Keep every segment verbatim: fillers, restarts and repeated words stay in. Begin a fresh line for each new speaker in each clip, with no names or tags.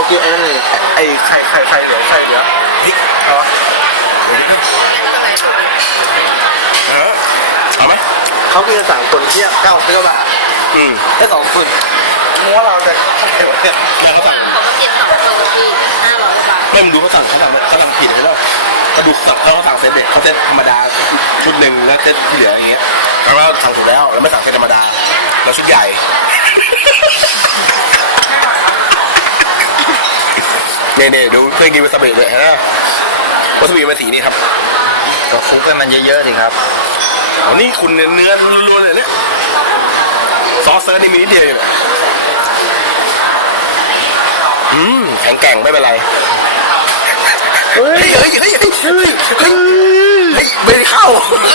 กินไอ้นั่นเลยไอ้ไข่ไข่ไข่เหลืองไข่เหลืองพริกเอาวะ
เออเอาไหม
เขากินกันสามคนเที่ยเก้าสิบกว่าบาท
อืม
แค่สองคนงัวเราจะเท่าไหร่เนี่ย
เนี่ยเขาสั่ง
เขาเก็บสองตัวที่ห้าร้อยบาท
ไม่มึงดูเขาสั่งเขาสั่งเขาสั่งผิดเลยว่าเขาดูเขาสั่งเซตเด็กเขาเซตธรรมดาชุดหนึ่งแล้วเซตที่เหลืออย่างเงี้ยแต่ว่าสั่งถูกแล้วแล้วไม่สั่งเซตธรรมดาเราชุดใหญ่เนี่ยเนี่ยดูเคยกินวาซาบิเลยฮะวาซาบิเป็นสีนี้ครับ
ก็คลุกให้มันเยอะๆสิครับ
อ๋อนี่คุณเนื้อล้วนๆเลยเนี่ยซอสเซิร์ชนี่มีนิดเดียวเลยอืมแข็งแกร่งไม่เป็นไรเฮ้ยเฮ้ยเฮ้ยเฮ้ยเฮ้ยเฮ้ยไม่ได้เข้า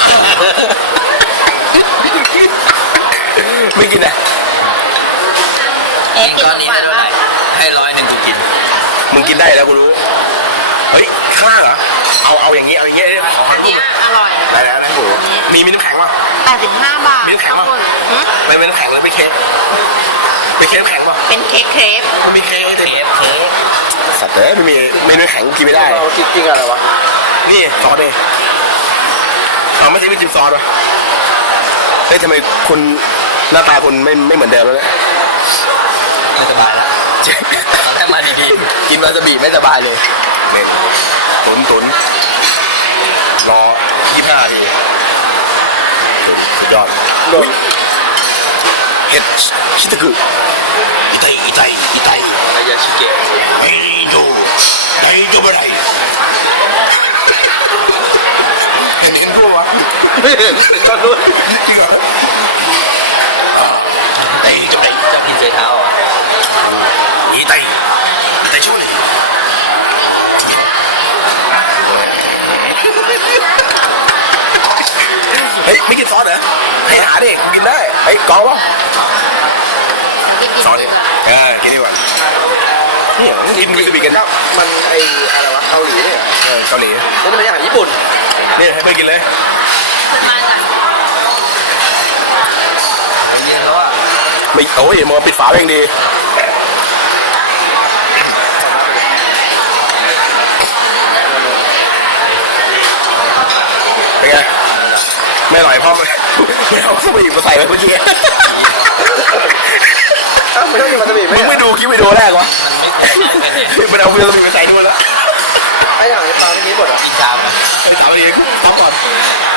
ไม่กินนะ
เอ๊ะกินนี้ให้เท่าไหร่
ให้ร้อยหนึ่งกูกิน
มึงกินได้แล้วกูรู้เฮ้ยข้างเหรอเอาเอาอย่างงี้เอาอย่างงี้
อันนี้อร่อย
ได้แล้วนะกูมีมีน้ำแข็งป่ะ
แปดสิบห้าบาท
มีน้ำแข็งป่ะเป็นเป็นน้ำแข็งเลยไม่เค้กเป็นเค้กแข็งป่ะ
เป็นเค้กเครป
มันมีเค้กเค้กเค้กสัตว์เอ้ยไม่มีไม่มีแข็งกินไม่ได้
เรากินกินอะไรวะ
นี่ซอสเองเราไม่ใช่ไม่จิ้มซอสวะเฮ้ยทำไมคุณหน้าตาคุณไม่ไม่เหมือนเดิมแล้วเนี่ย
ไม่สบายแล้วตอนแรกมาดีๆกินวาซาบิไม่สบายเลย
เน่นตุนตุนรอยี่ห้าทีสุดยอดโดนเห็ดชิตะกุอิไตอิไตอิไต
อายาชิเกะ
ไอโดไอโดบะไรเห็นเห็นพวกวะ
ไม่เห็นเห็นตอนนู้น
จริงเหรอไอโดไอ
จะกินเสยเท้าอ่ะ
อิไตอิไตช่วยเฮ้ยไม่กินซอสเหรอให้หาดิกินได้เฮ้ยกองวะซอสดิเออกินดีกว่าเนี่ยกินวาซาบิกัน
มันไออะไรวะเกาหลีเนี่ย
เออเกาหลี
แล้วมันเป็นอาหารญี่ปุ่น
นี่ให้เพื่อนกินเลย
มาจาก
เย็นแล้วอ่ะ
ไม่โอ้ยมึงปิดฝาเองดีเป็นไงไม่อร่อยพ่อไม่ไม่เอาวาซาบิมาใส่ไว้เมื่อกี้
ไม่ต้องกินวาซาบิ
มึงไม่ดูคลิปวิดีโอแรกวะมันเอาวาซาบิมาใส่นี่มาแล้ว
ไอ้อย่างนี้ปลาไม่มีหมดอ่ะ
กินชามนะ
ไปถามดีท็อปก่อน